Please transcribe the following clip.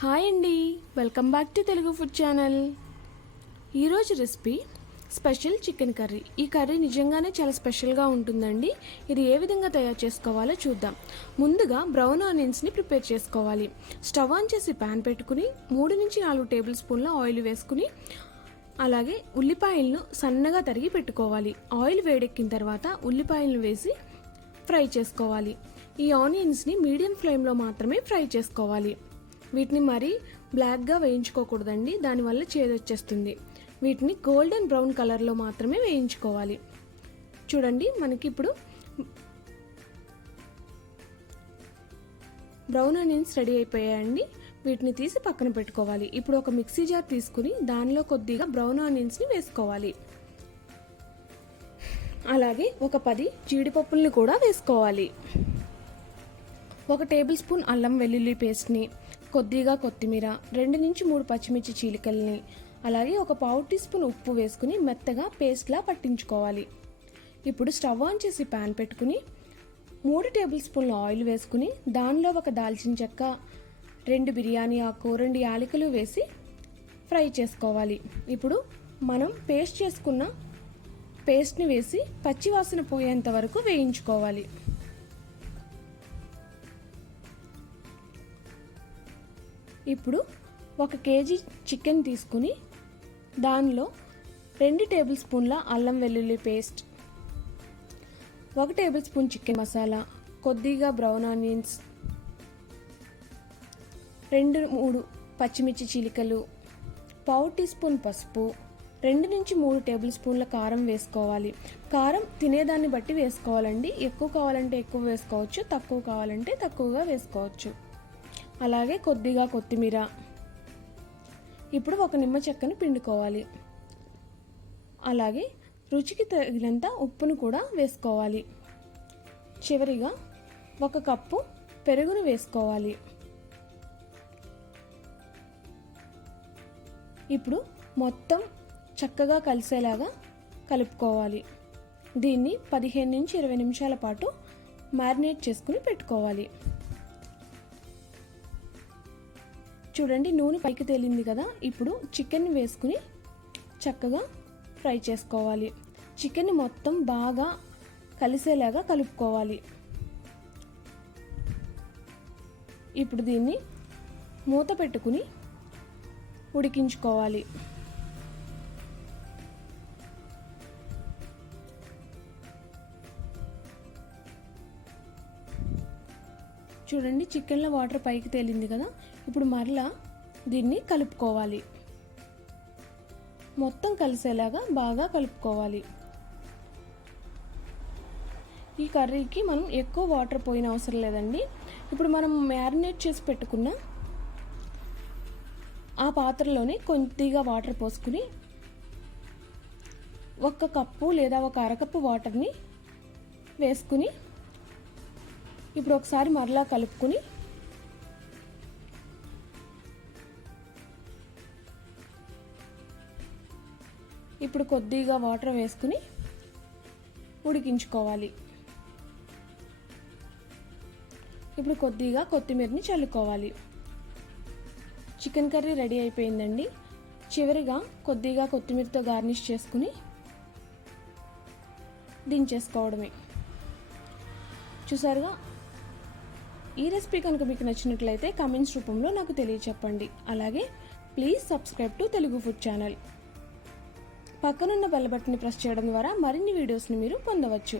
Hi అండి, welcome back to Telugu food channel. ఈరోజు recipe special chicken curry. ఈ curry నిజంగానే చాలా స్పెషల్గా ఉంటుందండి. ఇది ఏ విధంగా తయారు చేసుకోవాలో చూద్దాం. ముందుగా బ్రౌన్ ఆనియన్స్ని ప్రిపేర్ చేసుకోవాలి. స్టవ్ ఆన్ చేసి ప్యాన్ పెట్టుకుని 3 నుంచి 4 టేబుల్ స్పూన్ల ఆయిల్ వేసుకుని అలాగే ఉల్లిపాయలను సన్నగా తరిగి పెట్టుకోవాలి. ఆయిల్ వేడెక్కిన తర్వాత ఉల్లిపాయలను వేసి ఫ్రై చేసుకోవాలి. ఈ ఆనియన్స్ని మీడియం ఫ్లేమ్లో మాత్రమే ఫ్రై చేసుకోవాలి. వీటిని మరీ బ్లాక్గా వేయించుకోకూడదండి, దానివల్ల చేదొచ్చేస్తుంది. వీటిని గోల్డెన్ బ్రౌన్ కలర్లో మాత్రమే వేయించుకోవాలి. చూడండి, మనకి ఇప్పుడు బ్రౌన్ ఆనియన్స్ రెడీ అయిపోయాయండి. వీటిని తీసి పక్కన పెట్టుకోవాలి. ఇప్పుడు ఒక మిక్సీ జార్ తీసుకుని దానిలో కొద్దిగా బ్రౌన్ ఆనియన్స్ని వేసుకోవాలి. అలాగే ఒక 10 జీడిపప్పుల్ని కూడా వేసుకోవాలి. 1 టేబుల్ స్పూన్ అల్లం వెల్లుల్లి పేస్ట్ని, కొద్దిగా కొత్తిమీర, 2 నుంచి 3 పచ్చిమిర్చి చీలికల్ని, అలాగే ఒక 1/2 టీ స్పూన్ ఉప్పు వేసుకుని మెత్తగా పేస్ట్లా పట్టించుకోవాలి. ఇప్పుడు స్టవ్ ఆన్ చేసి ప్యాన్ పెట్టుకుని 3 టేబుల్ స్పూన్ల ఆయిల్ వేసుకుని దానిలో ఒక దాల్చిన చెక్క, 2 బిర్యానీ ఆకు, 2 యాలకులు వేసి ఫ్రై చేసుకోవాలి. ఇప్పుడు మనం పేస్ట్ చేసుకున్న పేస్ట్ని వేసి పచ్చివాసన పోయేంత వరకు వేయించుకోవాలి. ఇప్పుడు 1 కేజీ చికెన్ తీసుకుని దానిలో 2 టేబుల్ స్పూన్ల అల్లం వెల్లుల్లి paste, 1 tablespoon chicken masala, కొద్దిగా బ్రౌన్ ఆనియన్స్, 2-3 పచ్చిమిర్చి చీలికలు, 1/2 టీ స్పూన్ పసుపు, 2 నుంచి 3 టేబుల్ స్పూన్ల కారం వేసుకోవాలి. కారం తినేదాన్ని బట్టి వేసుకోవాలండి. ఎక్కువ కావాలంటే ఎక్కువ వేసుకోవచ్చు, తక్కువ కావాలంటే తక్కువగా వేసుకోవచ్చు. అలాగే కొద్దిగా కొత్తిమీర. ఇప్పుడు 1 నిమ్మ చెక్కను పిండుకోవాలి. అలాగే రుచికి తగినంత ఉప్పును కూడా వేసుకోవాలి. చివరిగా 1 కప్పు పెరుగును వేసుకోవాలి. ఇప్పుడు మొత్తం చక్కగా కలిసేలాగా కలుపుకోవాలి. దీన్ని 15 నుంచి 20 నిమిషాల పాటు మ్యారినేట్ చేసుకుని పెట్టుకోవాలి. చూడండి, నూనె పైకి తేలింది కదా. ఇప్పుడు చికెన్ వేసుకుని చక్కగా ఫ్రై చేసుకోవాలి. చికెన్ మొత్తం బాగా కలిసేలాగా కలుపుకోవాలి. ఇప్పుడు దీన్ని మూత పెట్టుకుని ఉడికించుకోవాలి. చూడండి, చికెన్లో వాటర్ పైకి తేలింది కదా. ఇప్పుడు మరలా దీన్ని కలుపుకోవాలి. మొత్తం కలిసేలాగా బాగా కలుపుకోవాలి. ఈ కర్రీకి మనం ఎక్కువ వాటర్ పోయిన అవసరం లేదండి. ఇప్పుడు మనం మ్యారినేట్ చేసి పెట్టుకున్న ఆ పాత్రలోనే కొద్దిగా వాటర్ పోసుకుని 1 కప్పు లేదా 1 అరకప్పు వాటర్ని వేసుకుని ఇప్పుడు ఒకసారి మరలా కలుపుకుని ఇప్పుడు కొద్దిగా వాటర్ వేసుకుని ఉడికించుకోవాలి. ఇప్పుడు కొద్దిగా కొత్తిమీరని చల్లుకోవాలి. చికెన్ కర్రీ రెడీ అయిపోయిందండి. చివరిగా కొద్దిగా కొత్తిమీరతో గార్నిష్ చేసుకుని దించేసుకోవడమే. చూసారుగా, ఈ రెసిపీ కనుక మీకు నచ్చినట్లయితే కామెంట్స్ రూపంలో నాకు తెలియచెప్పండి. అలాగే please subscribe to Telugu food channel. పక్కనున్న బెల్ బటన్ని ప్రెస్ చేయడం ద్వారా మరిన్ని వీడియోస్ని మీరు పొందవచ్చు.